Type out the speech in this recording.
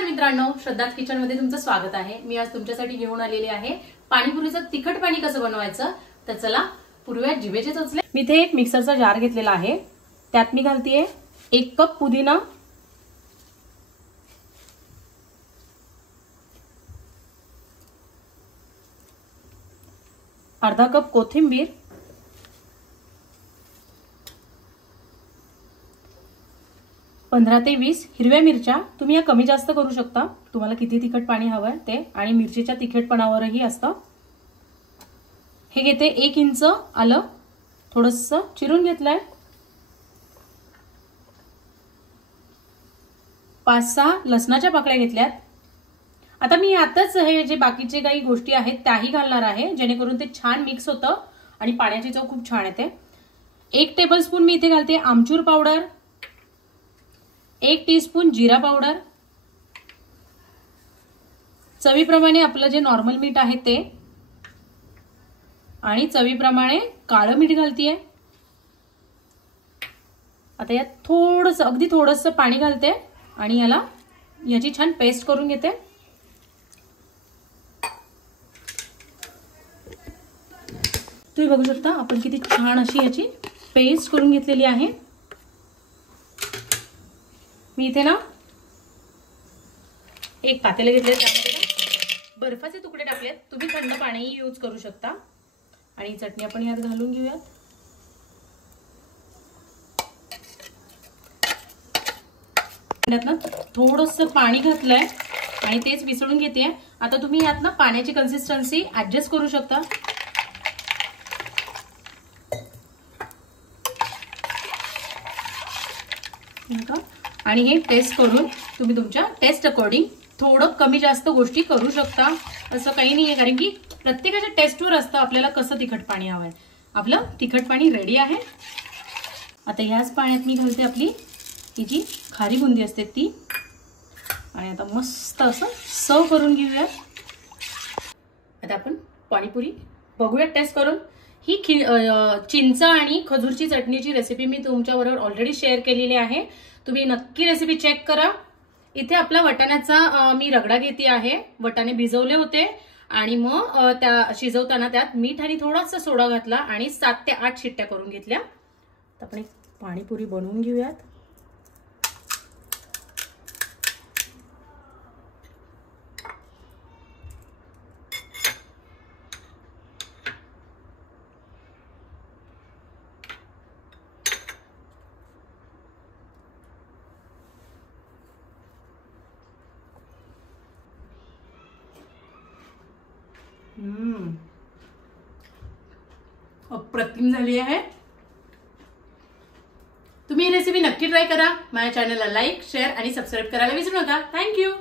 नमस्कार मित्रांनो, श्रद्धाज किचन मध्ये तुमचं स्वागत आहे। मी आज तुमच्यासाठी घेऊन आलेले आहे पाणीपुरीचं तिखट पाणी कसं बनवायचं। तर चला पूर्वी जिभेचे चोचले। मी इथे एक मिक्सरचा जार घेतलेला आहे, त्यात मी घालतेय 1 कप पुदिना, अर्धा कप कोथिंबीर, 15 ते 20 हिरव्या मिरच्या। तुम्ही या कमी जास्त करू शकता, तुम्हाला किती तिखट पाणी हवंय ते, आणि मिरचीच्या तिखटपणावरही असतं। हे घेते 1 इंच आलं थोडंसं चिरून घेतलंय, 5-6 लसणाच्या पाकळ्या घेतल्यात। आता मी आताच हे जे बाकीचे काही गोष्टी आहेत त्याही घालणार आहे, जेणेकरून ते छान मिक्स होतं आणि पाण्याची चव खूप छान येते। 1 टेबलस्पून मी इथे घालते आमचूर पावडर, 1 टीस्पून जीरा पावडर, चवीप्रमाणे आपलं जे नॉर्मल मीठ आहे ते, आणि चवीप्रमाणे काळं मीठ घालतेय। आता यात थोडंसं, अगदी थोडंसं पाणी घालते आणि याची छान पेस्ट करून घेते। तुम्ही बघू शकता आपण किती छान अशी याची पेस्ट करून घेतलेली आहे। मी इथे ना एक पातेलं घेतले, त्यामध्ये ना बर्फाचे तुकडे टाकलेत। तुम्ही थंड पाणी यूज करू शकता। आणि चटणी आपण यात घालून घेऊयात। यात ना थोडंसं पाणी घातलंय आणि तेच मिसळून घेते। आता तुम्ही यात ना पाण्याची कन्सिस्टन्सी ऍडजस्ट करू शकता। आणि हे टेस्ट करून तुम्ही तुमच्या टेस्ट अकॉर्डिंग थोडं कमी जास्त गोष्टी करू शकता, असं काही नाहीये, कारण की प्रत्येकाच्या टेस्टवर असतं आपल्याला कसं तिखट पाणी हवंय। आपलं तिखट पाणी रेडी आहे। आता याच पाण्यात मी घालते आपली ही जी खारी बुंदी असते ती, आणि आता मस्त असं सर्व करून घेऊया। आता आपण पाणीपुरी बघूया टेस्ट करून। ही चिंच आणि खजूरची चटणीची रेसिपी मी तुमच्याबरोबर ऑलरेडी शेअर केलेली आहे, तुम्ही नक्की रेसिपी चेक करा। इथे आपला वटाण्याचा मी रगडा घेते आहे। वटाणे भिजवले होते आणि मग त्या शिजवताना त्यात मीठ आणि थोडासा सोडा घातला आणि 7 ते 8 शिट्ट्या करून घेतल्या। तर आपण एक पाणीपुरी बनवून घेऊयात। अप्रतिम झाली आहे। तुम्ही ही रेसिपी नक्की ट्राय करा। माझ्या चॅनलला लाईक, शेअर आणि सबस्क्राईब करायला विसरू नका। थँक्यू।